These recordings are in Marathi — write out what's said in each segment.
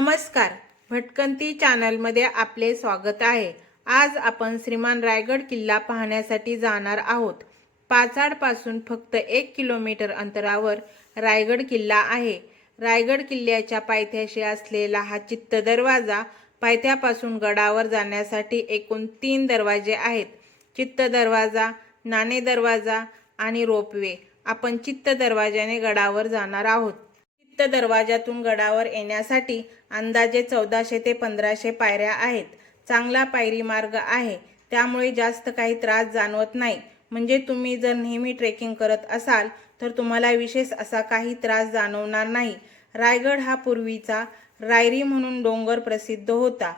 नमस्कार. भटकंती चॅनलमध्ये आपले स्वागत आहे. आज आपण श्रीमान रायगड किल्ला पाहण्यासाठी जाणार आहोत. पाचाडपासून फक्त एक किलोमीटर अंतरावर रायगड किल्ला आहे. रायगड किल्ल्याच्या पायथ्याशी असलेला हा चित्त दरवाजा पायथ्यापासून गडावर जाण्यासाठी एकूण तीन दरवाजे आहेत. चित्त दरवाजा नाणे दरवाजा आणि रोपवे. आपण चित्त दरवाजाने गडावर जाणार आहोत. चित्त दरवाजातून गडावर येण्यासाठी अंदाजे चौदाशे ते पंधराशे पायऱ्या आहेत. चांगला पायरी मार्ग आहे. त्यामुळे जास्त काही त्रास जाणवत नाही. म्हणजे तुम्ही जर नेहमी ट्रेकिंग करत असाल तर तुम्हाला विशेष असा काही त्रास जाणवणार नाही. रायगड हा पूर्वीचा रायरी म्हणून डोंगर प्रसिद्ध होता.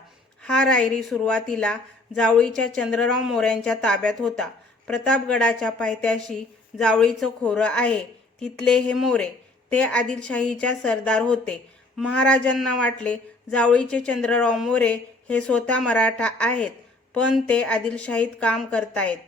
हा रायरी सुरुवातीला जावळीच्या चंद्रराव मोऱ्यांच्या ताब्यात होता. प्रतापगडाच्या पायथ्याशी जावळीचं खोरं आहे. तिथले हे मोरे ते आदिलशाहीच्या सरदार होते. महाराजांना वाटले जावळीचे चंद्रराव मोरे हे स्वतः मराठा आहेत पण ते आदिलशाहीत काम करतायत.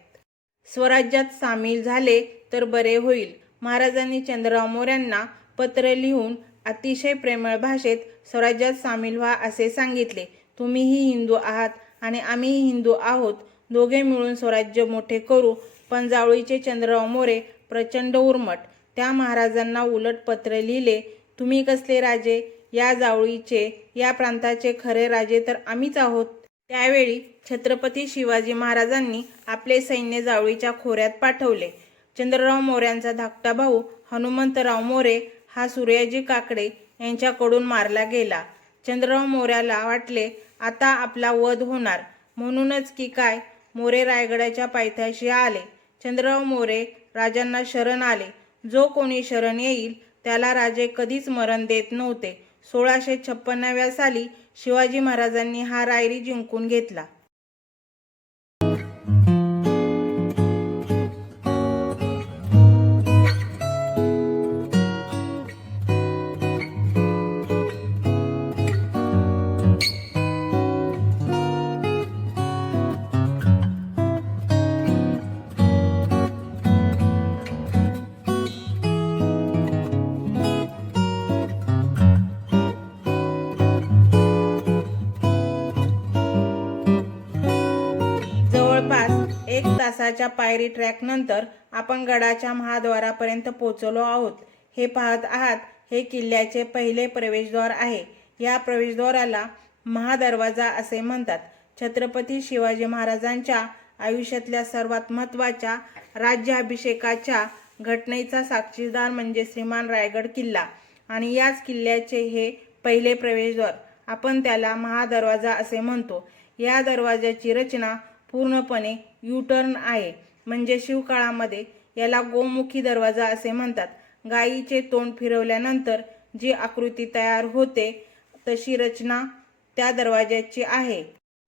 स्वराज्यात सामील झाले तर बरे होईल. महाराजांनी चंद्रराव मोऱ्यांना पत्र लिहून अतिशय प्रेमळ भाषेत स्वराज्यात सामील व्हा असे सांगितले. तुम्हीही हिंदू आहात आणि आम्हीही हिंदू आहोत. दोघे मिळून स्वराज्य मोठे करू. पण जावळीचे चंद्रराव मोरे प्रचंड उर्मट. त्या महाराजांना उलट पत्र लिहिले तुम्ही कसले राजे? या जावळीचे या प्रांताचे खरे राजे तर आम्हीच आहोत. त्यावेळी छत्रपती शिवाजी महाराजांनी आपले सैन्य जावळीच्या खोऱ्यात पाठवले. चंद्रराव मोऱ्यांचा धाकटा भाऊ हनुमंतराव मोरे हा सूर्याजी काकडे यांच्याकडून मारला गेला. चंद्रराव मोऱ्याला वाटले आता आपला वध होणार. म्हणूनच की काय? मोरे रायगडाच्या पायथ्याशी आले. चंद्रराव मोरे राजांना शरण आले. जो कोणी शरण येईल त्याला राजे कधीच मरण देत नव्हते. सोळाशे छप्पन्नाव्या साली शिवाजी महाराजांनी हा रायरी जिंकून घेतला. तासाच्या पायरी ट्रॅक नंतर आपण गडाच्या महाद्वारापर्यंत पोहोचलो आहोत. हे पाहत आहात हे किल्ल्याचे पहिले प्रवेशद्वार आहे. या प्रवेशद्वाराला महादरवाजा असे म्हणतात. छत्रपती शिवाजी महाराजांच्या आयुष्यातल्या सर्वात महत्त्वाच्या राज्याभिषेकाच्या घटनेचा साक्षीदार म्हणजे श्रीमान रायगड किल्ला. आणि याच किल्ल्याचे हे पहिले प्रवेशद्वार. आपण त्याला महादरवाजा असे म्हणतो. या दरवाजाची रचना पूर्णपणे यू टर्न आहे. म्हणजे शिवकाळामध्ये याला गोमुखी दरवाजा असे म्हणतात. गायीचे तोंड फिरवल्यानंतर जी आकृती तयार होते तशी रचना त्या दरवाज्याची आहे.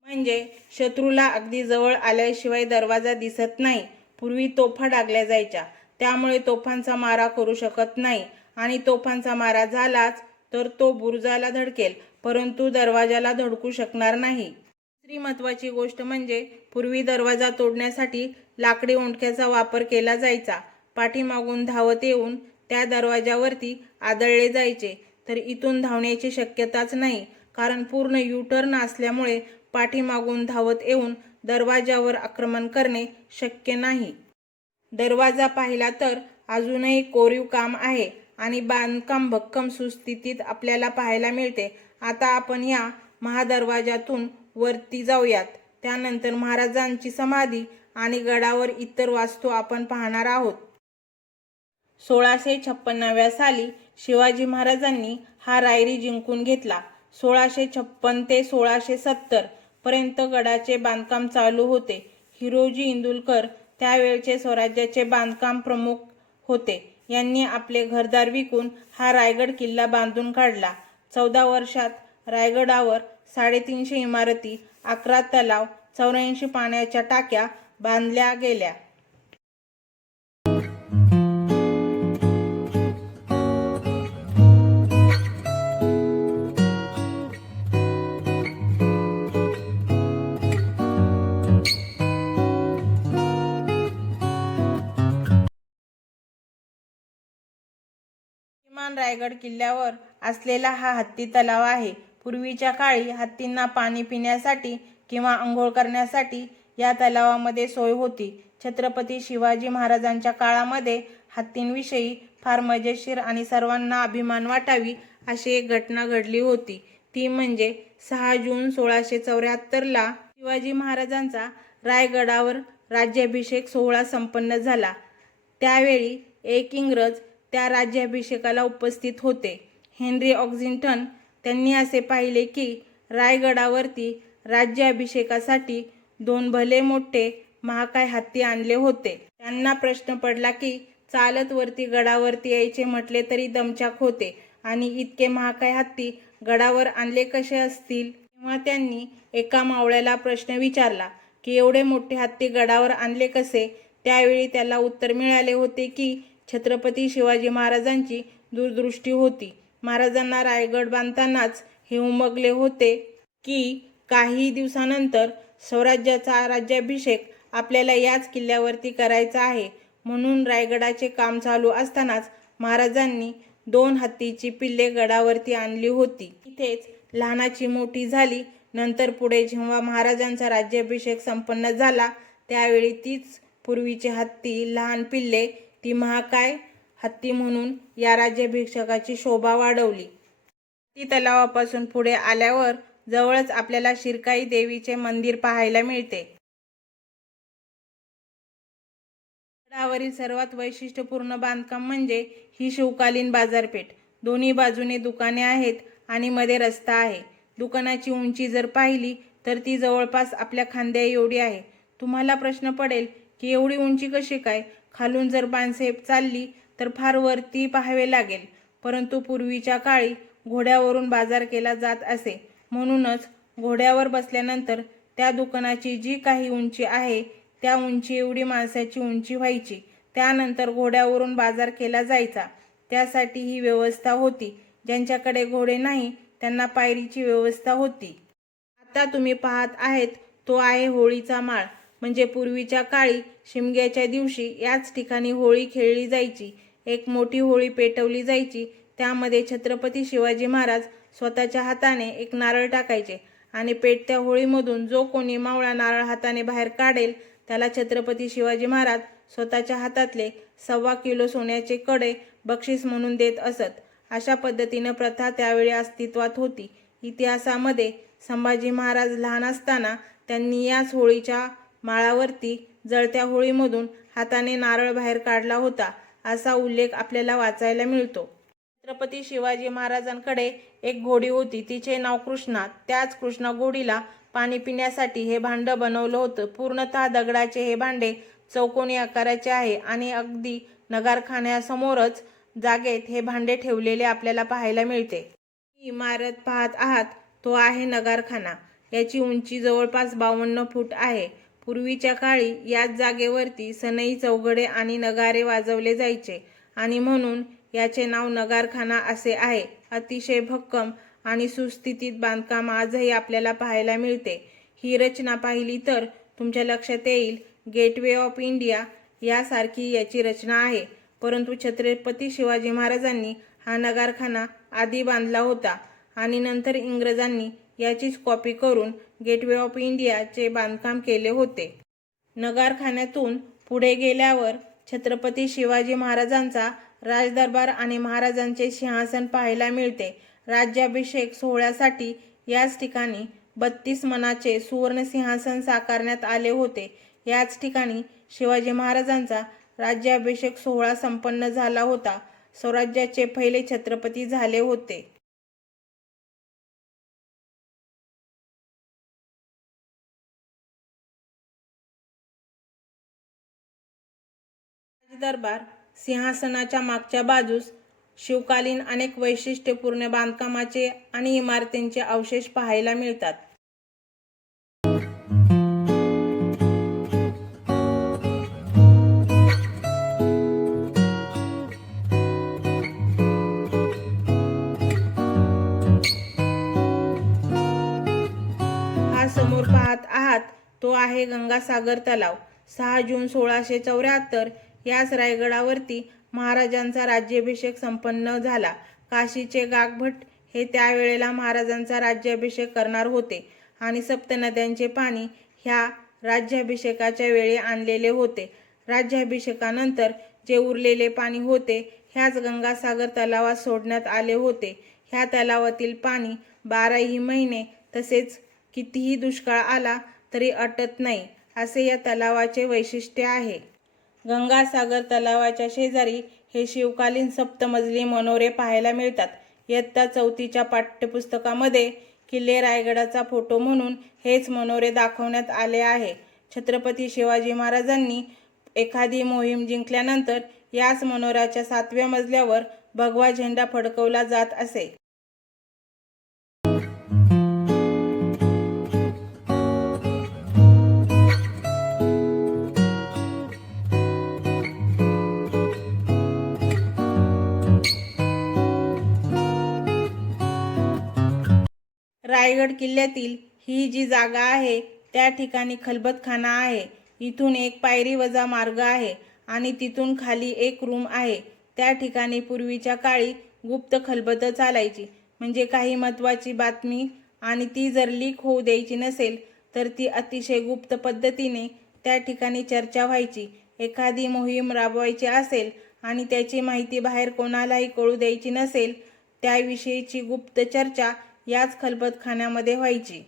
म्हणजे शत्रूला अगदी जवळ आल्याशिवाय दरवाजा दिसत नाही. पूर्वी तोफा डागल्या जायच्या. त्यामुळे तोफांचा मारा करू शकत नाही. आणि तोफांचा मारा झालाच तर तो बुरुजाला धडकेल. परंतु दरवाजाला धडकू शकणार नाही. दुसरी महत्त्वाची गोष्ट म्हणजे पूर्वी दरवाजा तोडण्यासाठी लाकडी ओंडक्याचा वापर केला जायचा. पाठीमागून धावत येऊन त्या दरवाजावरती आदळले जायचे. तर इथून धावण्याची शक्यताच नाही कारण पूर्ण यू टर्न असल्यामुळे पाठीमागून धावत येऊन दरवाजावर आक्रमण करणे शक्य नाही. दरवाजा पाहिला तर अजूनही कोरीव काम आहे आणि बांधकाम भक्कम सुस्थितीत आपल्याला पाहायला मिळते. आता आपण या महादरवाजातून वरती जाऊयात. त्यानंतर महाराजांची समाधी आणि गडावर इतर वास्तू आपण पाहणार आहोत. सोळाशे छप्पन्नाव्या साली शिवाजी महाराजांनी हा रायरी जिंकून घेतला. सोळाशे छप्पन ते सोळाशे सत्तर पर्यंत गडाचे बांधकाम चालू होते. हिरोजी इंदुलकर त्यावेळचे स्वराज्याचे बांधकाम प्रमुख होते. यांनी आपले घरदार विकून हा रायगड किल्ला बांधून काढला. चौदा वर्षात रायगडावर साडेतीनशे इमारती अकरा तलाव चौऱ्याऐंशी पाण्याच्या टाक्या बांधल्या गेल्या. रायगड किल्ल्यावर असलेला हा हत्ती तलाव आहे. पूर्वीच्या काळी हत्तींना पाणी पिण्यासाठी किंवा आंघोळ करण्यासाठी या तलावामध्ये सोय होती. छत्रपती शिवाजी महाराजांच्या काळामध्ये हत्तींविषयी फार मजेशीर आणि सर्वांना अभिमान वाटावी अशी एक घटना घडली होती. ती म्हणजे सहा जून सोळाशे चौऱ्याहत्तरला शिवाजी महाराजांचा रायगडावर राज्याभिषेक सोहळा संपन्न झाला. त्यावेळी एक इंग्रज त्या राज्याभिषेकाला उपस्थित होते. हेनरी ऑक्झिंटन त्यांनी असे पाहिले की रायगडावरती राज्याभिषेकासाठी दोन भले मोठे महाकाय हत्ती आणले होते. त्यांना प्रश्न पडला की चालत वरती गडावरती यायचे म्हटले तरी दमछाक होते आणि इतके महाकाय हत्ती गडावर आणले कसे असतील? तेव्हा त्यांनी एका मावळ्याला प्रश्न विचारला की एवढे मोठे हत्ती गडावर आणले कसे? त्यावेळी त्याला उत्तर मिळाले होते की छत्रपती शिवाजी महाराजांची दूरदृष्टी होती. महाराजांना रायगड बांधतानाच हे उमगले होते की काही दिवसानंतर स्वराज्याचा राज्याभिषेक आपल्याला याच किल्ल्यावरती करायचा आहे. म्हणून रायगडाचे काम चालू असतानाच महाराजांनी दोन हत्तीची पिल्ले गडावरती आणली होती. इथेच लहानाची मोठी झाली. नंतर पुढे जेव्हा महाराजांचा राज्याभिषेक संपन्न झाला त्यावेळी तीच पूर्वीची हत्ती लहान पिल्ले ती महाकाय हत्ती म्हणून या राज्याभिषेकाची शोभा वाढवली. ती तलावापासून पुढे आल्यावर जवळच आपल्याला शिरकाई देवीचे मंदिर पाहायला मिळते. गडावरील सर्वात वैशिष्ट्यपूर्ण बांधकाम म्हणजे ही शिवकालीन बाजारपेठ. दोन्ही बाजूने दुकाने आहेत आणि मध्ये रस्ता आहे. दुकानाची उंची जर पाहिली तर ती जवळपास आपल्या खांद्या एवढी आहे. तुम्हाला प्रश्न पडेल की एवढी उंची कशी काय? खालून जर माणसे चालली तर फार वरती पाहावे लागेल. परंतु पूर्वीच्या काळी घोड्यावरून बाजार केला जात असे. म्हणूनच घोड्यावर बसल्यानंतर त्या दुकानाची जी काही उंची आहे त्या उंची एवढी माणसाची उंची व्हायची. त्यानंतर घोड्यावरून बाजार केला जायचा. त्यासाठी ही व्यवस्था होती. ज्यांच्याकडे घोडे नाही त्यांना पायरीची व्यवस्था होती. आता तुम्ही पाहत आहेत तो आहे होळीचा माळ. म्हणजे पूर्वीच्या काळी शिमग्याच्या दिवशी याच ठिकाणी होळी खेळली जायची. एक मोठी होळी पेटवली जायची. त्यामध्ये छत्रपती शिवाजी महाराज स्वतःच्या हाताने एक नारळ टाकायचे आणि पेटत्या होळीमधून जो कोणी मावळा नारळ हाताने बाहेर काढेल त्याला छत्रपती शिवाजी महाराज स्वतःच्या हातातले सव्वा किलो सोन्याचे कडे बक्षीस म्हणून देत असत. अशा पद्धतीनं प्रथा त्यावेळी अस्तित्वात होती. इतिहासामध्ये संभाजी महाराज लहान असताना त्यांनी याच होळीच्या माळावरती जळत्या होळीमधून हाताने नारळ बाहेर काढला होता. असा उल्लेख आपल्याला वाचायला मिळतो. छत्रपती शिवाजी महाराजांकडे एक घोडी होती. तिचे नाव कृष्णा. त्याच कृष्णा घोडीला पाणी पिण्यासाठी हे भांडं बनवलं होतं. पूर्णतः दगडाचे हे भांडे चौकोनी आकाराचे आहे आणि अगदी नगारखान्यासमोरच जागेत हे भांडे ठेवलेले आपल्याला पाहायला मिळते. ही इमारत पाहत आहात तो आहे नगारखाना. याची उंची जवळपास बावन्न फूट आहे. पूर्वीच्या काळी याच जागेवरती सनई चौघडे आणि नगारे वाजवले जायचे आणि म्हणून याचे नाव नगारखाना असे आहे. अतिशय भक्कम आणि सुस्थितीत बांधकाम आजही आपल्याला पाहायला मिळते. ही रचना पाहिली तर तुमच्या लक्षात येईल गेटवे ऑफ इंडिया यासारखी याची रचना आहे. परंतु छत्रपती शिवाजी महाराजांनी हा नगारखाना आधी बांधला होता आणि नंतर इंग्रजांनी याचीच कॉपी करून गेटवे ऑफ इंडियाचे बांधकाम केले होते. नगारखान्यातून पुढे गेल्यावर छत्रपती शिवाजी महाराजांचा राजदरबार आणि महाराजांचे सिंहासन पाहायला मिळते. राज्याभिषेक सोहळ्यासाठी याच ठिकाणी बत्तीस मनाचे सुवर्ण सिंहासन साकारण्यात आले होते. याच ठिकाणी शिवाजी महाराजांचा राज्याभिषेक सोहळा संपन्न झाला होता. स्वराज्याचे पहिले छत्रपती झाले होते. दरबार सिंहासनाच्या मागच्या बाजूस शिवकालीन अनेक वैशिष्ट्यपूर्ण बांधकामाचे आणि इमारतींचे अवशेष पाहायला मिळतात. हा समोर पाहत आहात तो आहे गंगासागर तलाव. सहा जून सोळाशे चौऱ्याहत्तर याच रायगडावरती महाराजांचा राज्याभिषेक संपन्न झाला. काशीचे गागभट हे त्यावेळेला महाराजांचा राज्याभिषेक करणार होते आणि सप्तनद्यांचे पाणी ह्या राज्याभिषेकाच्या वेळी आणलेले होते. राज्याभिषेकानंतर जे उरलेले पाणी होते ह्याच गंगासागर तलावात सोडण्यात आले होते. ह्या तलावातील पाणी बाराही महिने तसेच कितीही दुष्काळ आला तरी अटत नाही असे या तलावाचे वैशिष्ट्य आहे. गंगासागर तलावाच्या शेजारी हे शिवकालीन सप्तमजली मनोरे पाहायला मिळतात. इयत्ता चौथीच्या पाठ्यपुस्तकामध्ये किल्ले रायगडाचा फोटो म्हणून हेच मनोरे दाखवण्यात आले आहे. छत्रपती शिवाजी महाराजांनी एखादी मोहीम जिंकल्यानंतर याच मनोऱ्याच्या सातव्या मजल्यावर भगवा झेंडा फडकवला जात असे. रायगड किल्ल्यातील ही जी जागा आहे त्या ठिकाणी खलबतखाना आहे. इथून एक पायरी वजा मार्ग आहे आणि तिथून खाली एक रूम आहे. त्या ठिकाणी पूर्वीच्या काळी गुप्त खलबत चालायची. म्हणजे काही महत्त्वाची बातमी आणि ती जर लीक होऊ द्यायची नसेल तर ती अतिशय गुप्त पद्धतीने त्या ठिकाणी चर्चा व्हायची. एखादी मोहीम राबवायची असेल आणि त्याची माहिती बाहेर कोणालाही कळू द्यायची नसेल त्याविषयीची गुप्त चर्चा याच खलबतखान्यामध्ये व्हायची.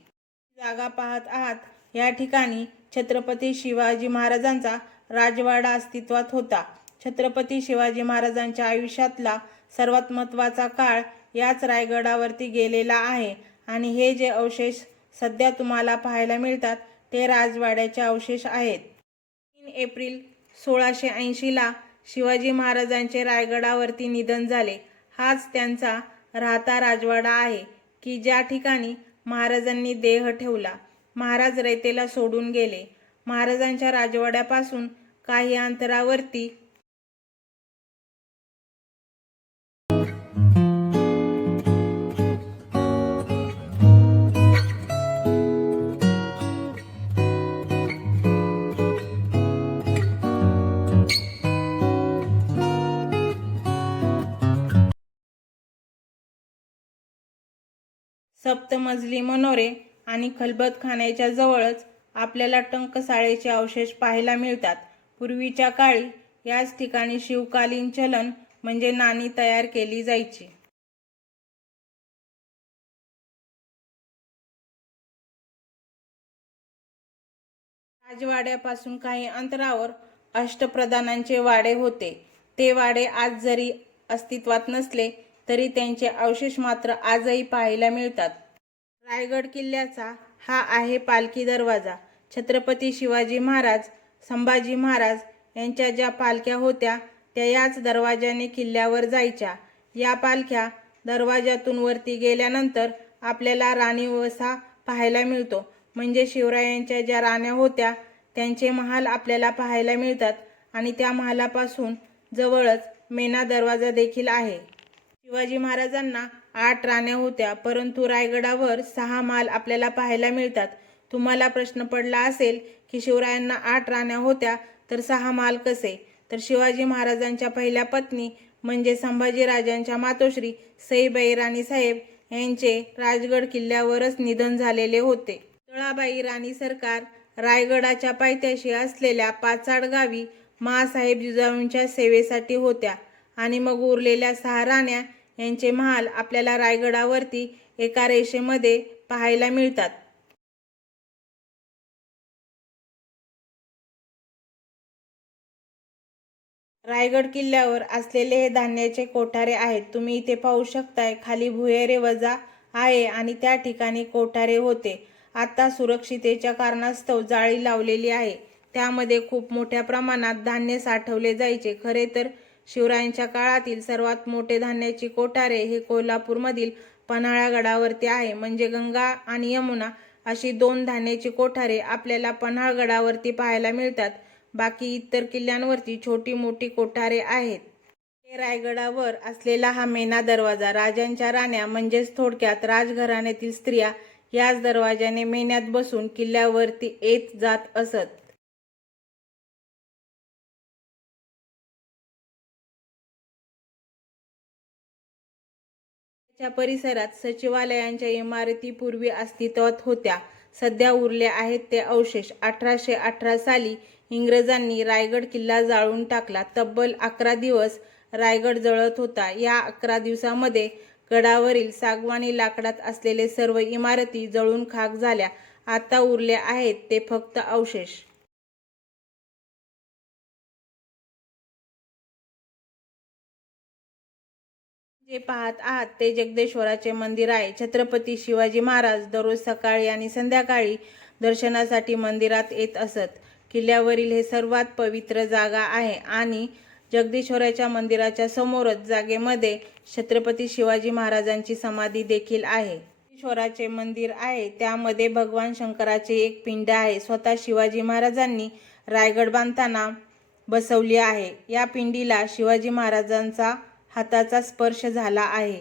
जागा पाहत आहात या ठिकाणी छत्रपती शिवाजी महाराजांचा राजवाडा अस्तित्वात होता. छत्रपती शिवाजी महाराजांच्या आयुष्यातला सर्वात महत्त्वाचा काळ याच रायगडावरती गेलेला आहे. आणि हे जे अवशेष सध्या तुम्हाला पाहायला मिळतात ते राजवाड्याचे अवशेष आहेत. तीन एप्रिल सोळाशे ऐंशीला शिवाजी महाराजांचे रायगडावरती निधन झाले. हाच त्यांचा राहता राजवाडा आहे. की ज्या ठिकाणी महाराजांनी देह ठेवला महाराज रयतेला सोडून गेले. महाराजांच्या राजवाड्यापासून काही अंतरावरती सप्तमजली मनोरे आणि खलबतखान्याच्या जवळच आपल्याला टंकसाळेचे अवशेष पाहायला मिळतात. पूर्वीच्या काळी याच ठिकाणी शिवकालीन चलन म्हणजे नाणी तयार केली जायची. राजवाड्यापासून काही अंतरावर अष्टप्रधानांचे वाडे होते. ते वाडे आज जरी अस्तित्वात नसले तरी त्यांचे अवशेष मात्र आजही पाहायला मिळतात. रायगड किल्ल्याचा हा आहे पालखी दरवाजा. छत्रपती शिवाजी महाराज संभाजी महाराज यांच्या ज्या पालख्या होत्या त्या याच दरवाजाने किल्ल्यावर जायच्या. या पालख्या दरवाजातून वरती गेल्यानंतर आपल्याला राणी वसा पाहायला मिळतो. म्हणजे शिवरायांच्या ज्या राण्या होत्या त्यांचे महाल आपल्याला पाहायला मिळतात आणि त्या महालापासून जवळच मेना दरवाजा देखील आहे. शिवाजी महाराजांना आठ राण्या होत्या परंतु रायगडावर सहा माल आपल्याला पाहायला मिळतात. तुम्हाला प्रश्न पडला असेल की शिवरायांना आठ राण्या होत्या तर सहा माल कसे? तर शिवाजी महाराजांच्या पहिल्या पत्नी म्हणजे संभाजीराजांच्या मातोश्री सईबाई राणी साहेब यांचे राजगड किल्ल्यावरच निधन झालेले होते. तळाबाई राणी सरकार रायगडाच्या पायथ्याशी असलेल्या पाचाड गावी मासाहेब जिजाऊंच्या सेवेसाठी होत्या आणि मग उरलेल्या सहा राण्या यांचे महाल आपल्याला रायगडावरती एका रेषेमध्ये पाहायला मिळतात. रायगड किल्ल्यावर असलेले हे धान्याचे कोठारे आहेत. तुम्ही इथे पाहू शकताय खाली भुयेरे वजा आहे आणि त्या ठिकाणी कोठारे होते. आता सुरक्षितेच्या कारणास्तव जाळी लावलेली आहे. त्यामध्ये खूप मोठ्या प्रमाणात धान्य साठवले जायचे. खरे तर शिवरायांच्या काळातील सर्वात मोठे धान्याची कोठारे हे कोल्हापूरमधील पन्हाळा गडावरती आहे. म्हणजे गंगा आणि यमुना अशी दोन धान्याची कोठारे आपल्याला पन्हाळगडावरती पाहायला मिळतात. बाकी इतर किल्ल्यांवरती छोटी मोठी कोठारे आहेत. हे रायगडावर असलेला हा मेना दरवाजा राजांच्या राण्या म्हणजेच थोडक्यात राजघराण्यातील स्त्रिया याच दरवाजाने मेन्यात बसून किल्ल्यावरती येत जात असत. च्या परिसरात सचिवालयांच्या इमारती पूर्वी अस्तित्वात होत्या सध्या उरले आहेत ते अवशेष. अठराशे अठरा साली इंग्रजांनी रायगड किल्ला जाळून टाकला. तब्बल अकरा दिवस रायगड जळत होता. या अकरा दिवसामध्ये गडावरील सागवानी लाकडात असलेले सर्व इमारती जळून खाक झाल्या. आता उरले आहेत ते फक्त अवशेष. जे पाहत आहात ते जगदेश्वराचे मंदिर आहे. छत्रपती शिवाजी महाराज दररोज सकाळी आणि संध्याकाळी दर्शनासाठी मंदिरात येत असत. किल्ल्यावरील हे सर्वात पवित्र जागा आहे आणि जगदेश्वराच्या मंदिराच्या समोरच जागेमध्ये छत्रपती शिवाजी महाराजांची समाधी देखील आहे. जगदेश्वराचे मंदिर आहे. त्यामध्ये भगवान शंकराचे एक पिंड आहे. स्वतः शिवाजी महाराजांनी रायगड बांधताना बसवली आहे. या पिंडीला शिवाजी महाराजांचा हाताचा स्पर्श झाला आहे.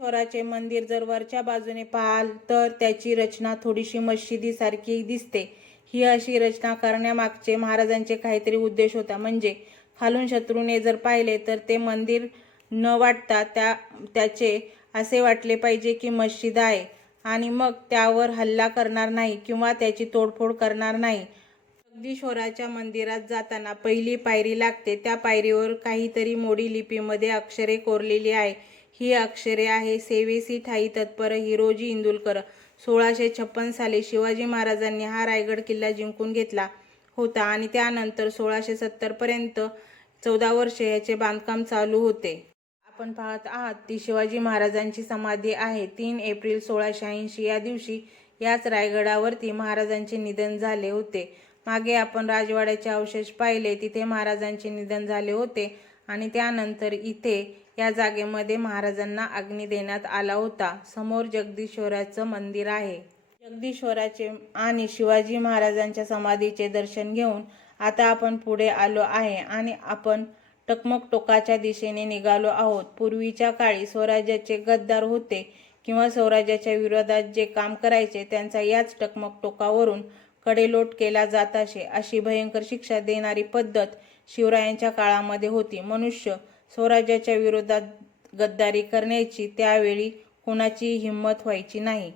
शोराचे मंदिर जर वरच्या बाजूने पाहाल तर त्याची रचना थोडीशी मशिदीसारखी दिसते. ही अशी रचना करण्यामागचे महाराजांचे काहीतरी उद्देश होता. म्हणजे खालून शत्रूने जर पाहिले तर ते मंदिर न वाटता त्या त्याचे असे वाटले पाहिजे की मस्जिद आहे. आणि मग त्यावर हल्ला करणार नाही किंवा त्याची तोडफोड करणार नाही. जगदीश्वराच्या मंदिरात जाताना पहिली पायरी लागते. त्या पायरीवर काहीतरी मोडी लिपीमध्ये अक्षरे कोरलेली आहे. ही अक्षरे आहे सेवेसी ठाई तत्पर हिरोजी इंदुलकर. सोळाशे छप्पन साली शिवाजी महाराजांनी हा रायगड किल्ला जिंकून घेतला होता आणि त्यानंतर सोळाशे सत्तरपर्यंत चौदा वर्षे याचे बांधकाम चालू होते. आपण पाहत आहात ती शिवाजी महाराजांची समाधी आहे. तीन एप्रिल सोळाशे ऐंशी या दिवशी याच रायगडावरती महाराजांचे निधन झाले होते. मागे आपण राजवाड्याचे अवशेष पाहिले तिथे महाराजांचे निधन झाले होते आणि त्यानंतर इथे या जागेमध्ये महाराजांना अग्नी देण्यात आला होता. समोर जगदीश्वराचं मंदिर आहे. जगदीश्वराचे आणि शिवाजी महाराजांच्या समाधीचे दर्शन घेऊन आता आपण पुढे आलो आहे आणि आपण टकमक टोकाच्या दिशेने निघालो आहोत. पूर्वीच्या काळी स्वराज्याचे गद्दार होते किंवा स्वराज्याच्या विरोधात जे काम करायचे त्यांचा याच टकमक टोकावरून कडेलोट केला जात असे अशी भयंकर शिक्षा देणारी पद्धत शिवरायांच्या काळामध्ये होती. मनुष्य स्वराज्याच्या विरोधात गद्दारी करण्याची त्यावेळी कोणाची हिंमत व्हायची नाही.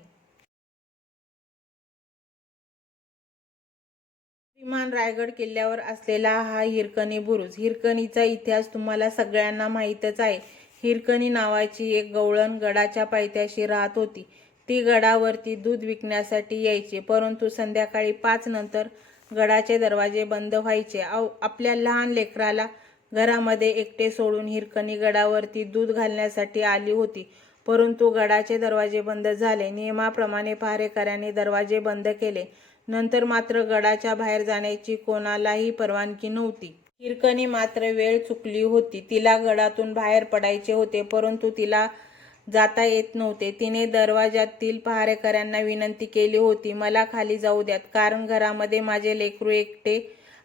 विमान रायगड किल्ल्यावर असलेला हा हिरकणी बुरुज. हिरकणीचा इतिहास तुम्हाला सगळ्यांना माहीतच आहे. हिरकणी नावाची एक गवळण गडाच्या पायथ्याशी राहत होती. ती गडावरती दूध विकण्यासाठी यायची परंतु संध्याकाळी पाच नंतर गडाचे दरवाजे बंद व्हायचे. आव आपल्या लहान लेकराला घरामध्ये एकटे सोडून हिरकणी गडावरती दूध घालण्यासाठी आली होती. परंतु गडाचे दरवाजे बंद झाले. नियमाप्रमाणे पहारेकऱ्यांनी दरवाजे बंद केले. नंतर मात्र गडाच्या बाहेर जाण्याची कोणालाही परवानगी नव्हती. हिरकणी मात्र वेळ चुकली होती. तिला गडातून बाहेर पडायचे होते परंतु तिला जाता येत नव्हते. तिने दरवाजातील पहारेकऱ्यांना विनंती केली होती मला खाली जाऊ द्यात कारण घरामध्ये माझे लेकरू एकटे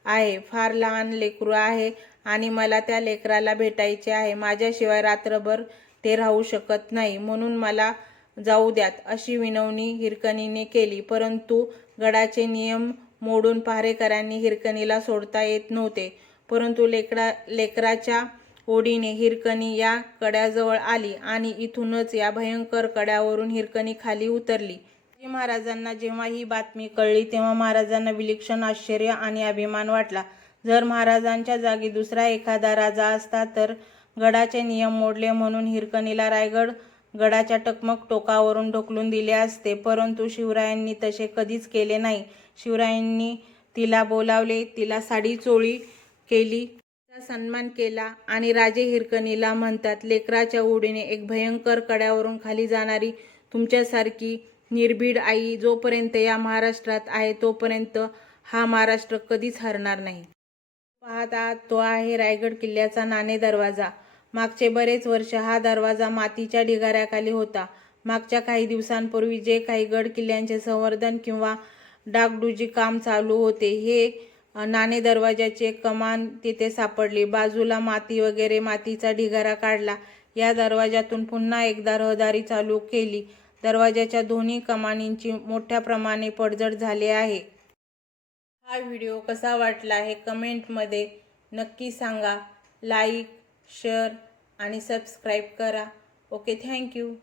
आहे फार लहान लेकरू आहे आणि मला त्या लेकराला भेटायचे आहे. माझ्याशिवाय रात्रभर ते राहू शकत नाही म्हणून मला जाऊ द्यात अशी विनवणी हिरकणीने केली. परंतु गडाचे नियम मोडून पहारेकऱ्यांनी हिरकणीला सोडता येत नव्हते परंतु लेकरा लेकराच्या ओढीने हिरकणी या कड्याजवळ आली आणि इथूनच या भयंकर कड्यावरून हिरकणी खाली उतरली. महाराजांना जेव्हा ही बातमी कळली तेव्हा महाराजांना विलक्षण आश्चर्य आणि अभिमान वाटला. जर महाराजांच्या जागी दुसरा एखादा राजा असता तर गडाचे नियम मोडले म्हणून हिरकणीला रायगड गडाच्या टकमक टोकावरून ढकलून दिले असते. परंतु शिवरायांनी तसे कधीच केले नाही. शिवरायांनी तिला बोलावले तिला साडी चोळी केली. सन्मान केला आणि राजे हिरकणीला म्हणतात लेकराच्या ओढीने एक भयंकर कड्यावरून खाली जाणारी तुमच्यासारखी निर्भीड आई जोपर्यंत या महाराष्ट्रात आहे तोपर्यंत हा महाराष्ट्र कधीच हरणार नाही. पाहत आहात तो आहे रायगड किल्ल्याचा नाणे दरवाजा. मागचे बरेच वर्ष हा दरवाजा मातीच्या ढिगाऱ्याखाली होता. मागच्या काही दिवसांपूर्वी जे काही गड किल्ल्यांचे संवर्धन किंवा डागडुजी काम चालू होते हे नाणे दरवाजाचे कमान तिथे सापडली. बाजूला माती वगैरे मातीचा ढिगारा काढला. या दरवाजातून पुन्हा एकदा रहदारी चालू केली. दरवाजाच्या दोन्ही कमानींची मोठ्या प्रमाणे पडझड झाली आहे. हा व्हिडिओ कसा वाटला हे कमेंटमध्ये नक्की सांगा. लाईक शेअर आणि सबस्क्राईब करा. Okay thank you.